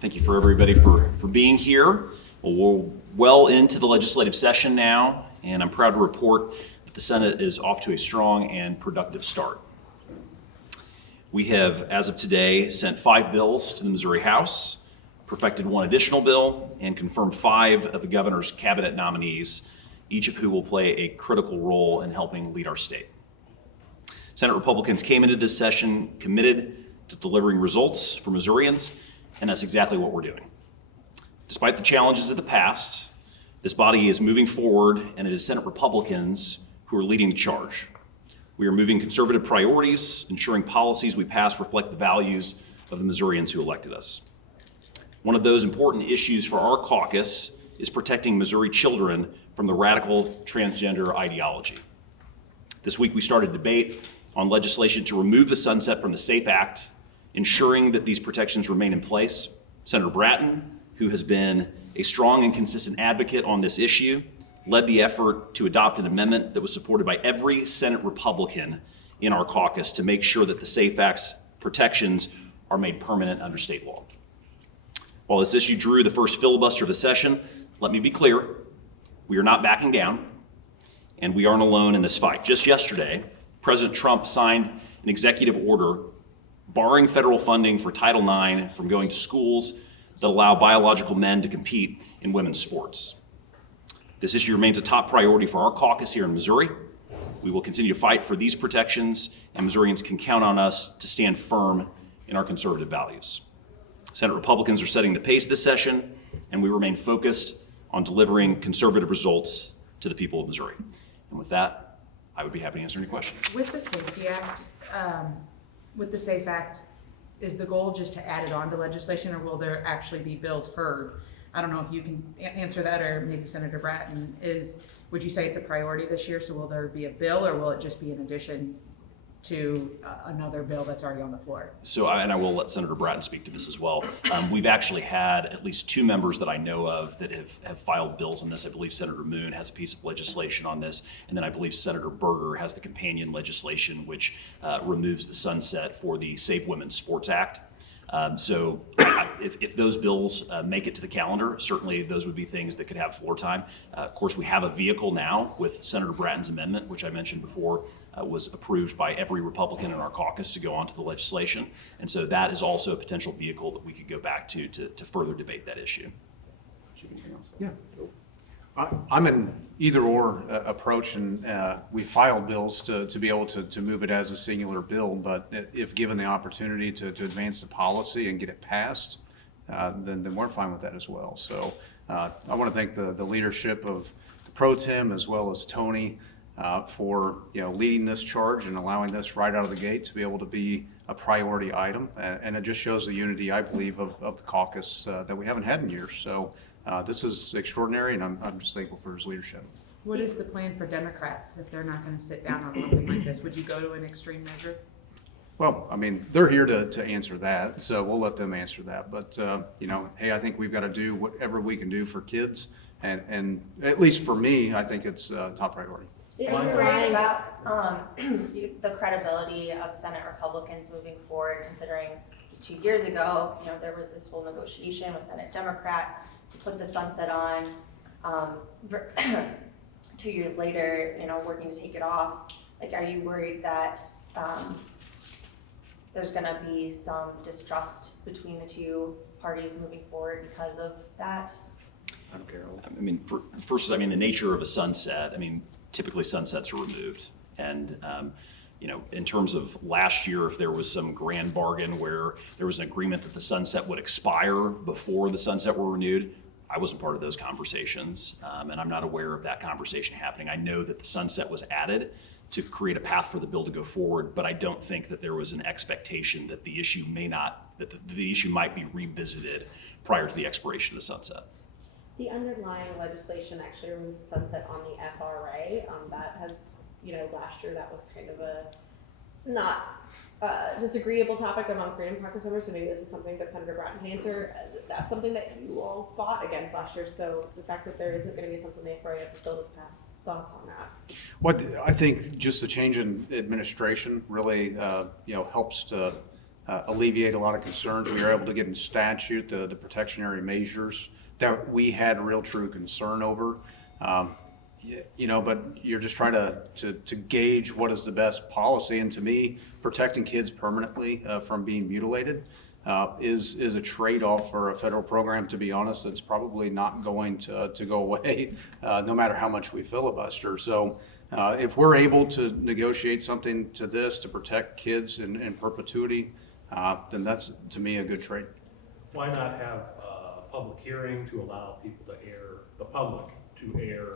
Thank you for everybody for being here. Well, we're well into the legislative session now, and I'm proud to report that the Senate is off to a strong and productive start. We have, as of today, sent 5 bills to the Missouri House, perfected 1 additional bill, and confirmed 5 of the governor's cabinet nominees, each of who will play a critical role in helping lead our state. Senate Republicans came into this session committed to delivering results for Missourians, and that's exactly what we're doing. Despite the challenges of the past, this body is moving forward, and it is Senate Republicans who are leading the charge. We are moving conservative priorities, ensuring policies we pass reflect the values of the Missourians who elected us. One of those important issues for our caucus is protecting Missouri children from the radical transgender ideology. This week we started debate on legislation to remove the sunset from the SAFE Act, ensuring that these protections remain in place. Senator Brattin, who has been a strong and consistent advocate on this issue, led the effort to adopt an amendment that was supported by every Senate Republican in our caucus to make sure that the SAFE Act's protections are made permanent under state law. While this issue drew the first filibuster of the session, let me be clear, we are not backing down, and we aren't alone in this fight. Just yesterday, President Trump signed an executive order barring federal funding for Title IX from going to schools that allow biological men to compete in women's sports. This issue remains a top priority for our caucus here in Missouri. We will continue to fight for these protections, and Missourians can count on us to stand firm in our conservative values. Senate Republicans are setting the pace this session, and we remain focused on delivering conservative results to the people of Missouri. And with that, I would be happy to answer any questions. With the Safety Act, with the SAFE Act, is the goal just to add it on to legislation, or will there actually be bills heard? I don't know if you can answer that, or maybe Senator Brattin. Would you say it's a priority this year, so will there be a bill, or will it just be an addition to another bill that's already on the floor? And I will let Senator Brattin speak to this as well. We've actually had at least 2 members that I know of that have filed bills on this. I believe Senator Moon has a piece of legislation on this, and then I believe Senator Berger has the companion legislation which removes the sunset for the Safe Women's Sports Act. If those bills make it to the calendar, certainly those would be things that could have floor time. Of course, we have a vehicle now with Senator Brattin's amendment, which I mentioned before, was approved by every Republican in our caucus to go onto the legislation. And so that is also a potential vehicle that we could go back to further debate that issue. Yeah. I'm an either-or approach, and we filed bills to be able to move it as a singular bill, but if given the opportunity to advance the policy and get it passed, then we're fine with that as well. So I want to thank the leadership of the Pro Tem as well as Tony for leading this charge and allowing this right out of the gate to be able to be a priority item, and it just shows the unity, I believe, of the caucus that we haven't had in years. So this is extraordinary, and I'm just thankful for his leadership. What is the plan for Democrats if they're not going to sit down on something like this? Would you go to an extreme measure? Well, I mean, they're here to answer that, so we'll let them answer that. But, hey, I think we've got to do whatever we can do for kids, and at least for me, I think it's top priority. Are you worried about the credibility of Senate Republicans moving forward, considering just 2 years ago, there was this whole negotiation with Senate Democrats to put the sunset on. 2 years later, working to take it off. Like, are you worried that there's going to be some distrust between the two parties moving forward because of that? I don't care. I mean, first, the nature of a sunset, typically sunsets are removed. And, in terms of last year, if there was some grand bargain where there was an agreement that the sunset would expire before the sunset were renewed, I wasn't part of those conversations, and I'm not aware of that conversation happening. I know that the sunset was added to create a path for the bill to go forward, but I don't think that there was an expectation that the issue the issue might be revisited prior to the expiration of the sunset. The underlying legislation actually removes the sunset on the FRA. That has, last year that was kind of a not disagreeable topic among Freedom Caucus members, so maybe this is something that Senator Brattin can answer. That's something that you all fought against last year, so the fact that there isn't going to be something the FRA if the bill is passed, thoughts on that? What I think just the change in administration really helps to alleviate a lot of concerns. We were able to get in statute the protectionary measures that we had real true concern over. But you're just trying to gauge what is the best policy. And to me, protecting kids permanently from being mutilated is a trade-off for a federal program, to be honest, that's probably not going to go away no matter how much we filibuster. So if we're able to negotiate something to this to protect kids in perpetuity, then that's, to me, a good trade. Why not have a public hearing to allow people to air, the public to air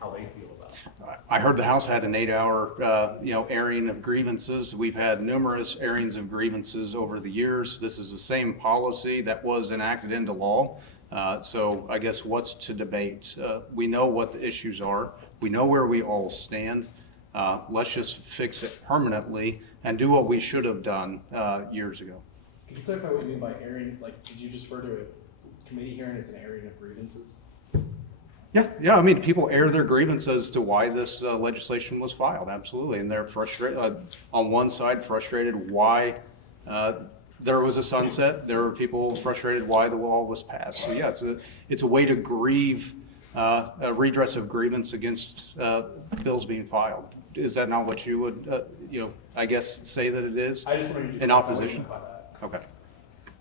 how they feel about it? I heard the House had an 8-hour, airing of grievances. We've had numerous airings of grievances over the years. This is the same policy that was enacted into law. So I guess what's to debate? We know what the issues are. We know where we all stand. Let's just fix it permanently and do what we should have done years ago. Could you clarify what you mean by airing? Like, did you just refer to a committee hearing as an airing of grievances? Yeah. I mean, people air their grievance as to why this legislation was filed. Absolutely, and they're frustrated. On one side, frustrated why there was a sunset. There were people frustrated why the law was passed. So yeah, it's a way to grieve a redress of grievance against bills being filed. Is that not what you would, I guess, say that it is? I just wanted you to in opposition. clarify that. Okay.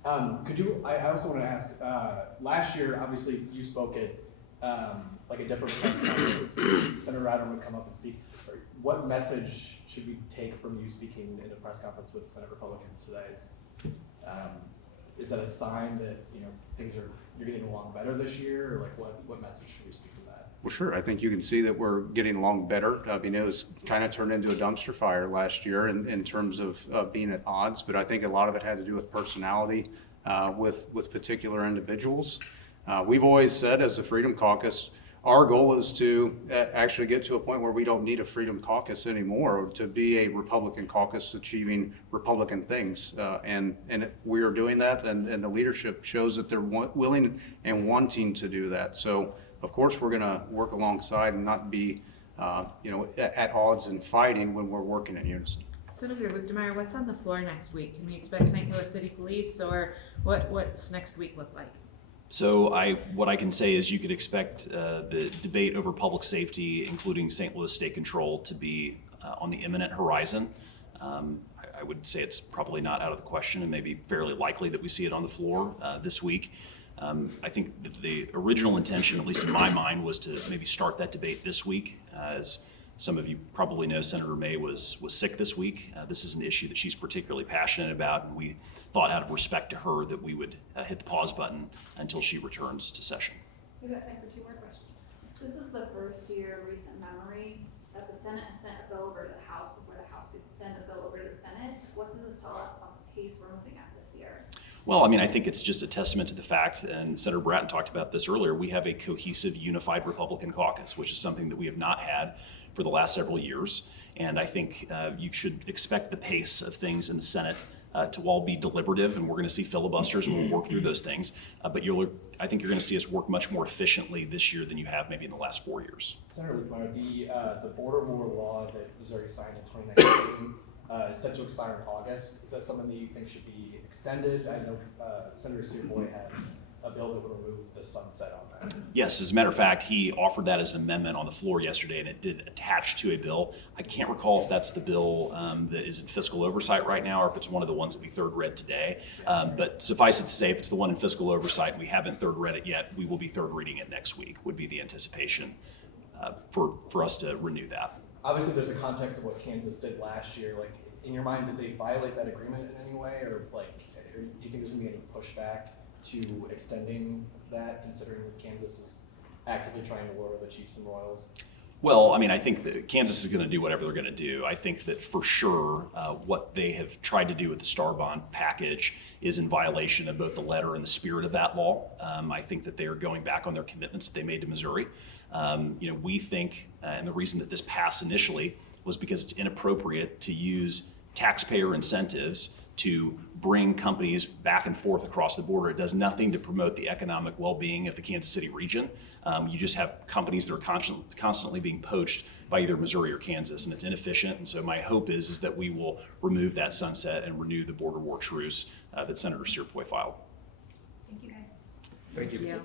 I also want to ask, last year, obviously, you spoke at like a different press conference. Senator Brattin would come up and speak. What message should we take from you speaking in a press conference with Senate Republicans today? Is that a sign that, you're getting along better this year, or like what message should we see from that? Well, sure. I think you can see that we're getting along better. It was kind of turned into a dumpster fire last year in terms of being at odds, but I think a lot of it had to do with personality with particular individuals. We've always said, as the Freedom Caucus, our goal is to actually get to a point where we don't need a Freedom Caucus anymore, or to be a Republican caucus achieving Republican things. And we are doing that, and the leadership shows that they're willing and wanting to do that. So, of course, we're going to work alongside and not be, at odds and fighting when we're working in unison. Senator Luetkemeyer, what's on the floor next week? Can we expect St. Louis City Police, or what's next week look like? So what I can say is you could expect the debate over public safety, including St. Louis State Control, to be on the imminent horizon. I would say it's probably not out of the question, and maybe fairly likely that we see it on the floor this week. I think that the original intention, at least in my mind, was to maybe start that debate this week. As some of you probably know, Senator May was sick this week. This is an issue that she's particularly passionate about, and we thought out of respect to her that we would hit the pause button until she returns to session. We've got time for 2 more questions. This is the first year in recent memory that the Senate has sent a bill over to the House before the House could send a bill over to the Senate. What does this tell us about the pace we're moving at this year? Well, I think it's just a testament to the fact, and Senator Brattin talked about this earlier, we have a cohesive, unified Republican caucus, which is something that we have not had for the last several years. And I think you should expect the pace of things in the Senate to all be deliberative, and we're going to see filibusters, and we'll work through those things. But I think you're going to see us work much more efficiently this year than you have maybe in the last 4 years. Senator Luetkemeyer, the border war law that Missouri signed in 2019 is set to expire in August. Is that something that you think should be extended? I know Senator Searboy has a bill that would remove the sunset on that. Yes, as a matter of fact, he offered that as an amendment on the floor yesterday, and it did attach to a bill. I can't recall if that's the bill that is in fiscal oversight right now, or if it's one of the ones that we third read today. But suffice it to say, if it's the one in fiscal oversight and we haven't third read it yet, we will be third reading it next week, would be the anticipation for us to renew that. Obviously, there's a context of what Kansas did last year. Like, in your mind, did they violate that agreement in any way, or do you think there's gonna be any pushback to extending that, considering that Kansas is actively trying to lure the Chiefs and Royals? Well, I think that Kansas is going to do whatever they're going to do. I think that for sure what they have tried to do with the Star Bond package is in violation of both the letter and the spirit of that law. I think that they are going back on their commitments that they made to Missouri. We think, and the reason that this passed initially was because it's inappropriate to use taxpayer incentives to bring companies back and forth across the border. It does nothing to promote the economic well-being of the Kansas City region. You just have companies that are constantly being poached by either Missouri or Kansas, and it's inefficient. And so my hope is that we will remove that sunset and renew the border war truce that Senator Searpoy filed. Thank you, guys. Thank you. Yeah.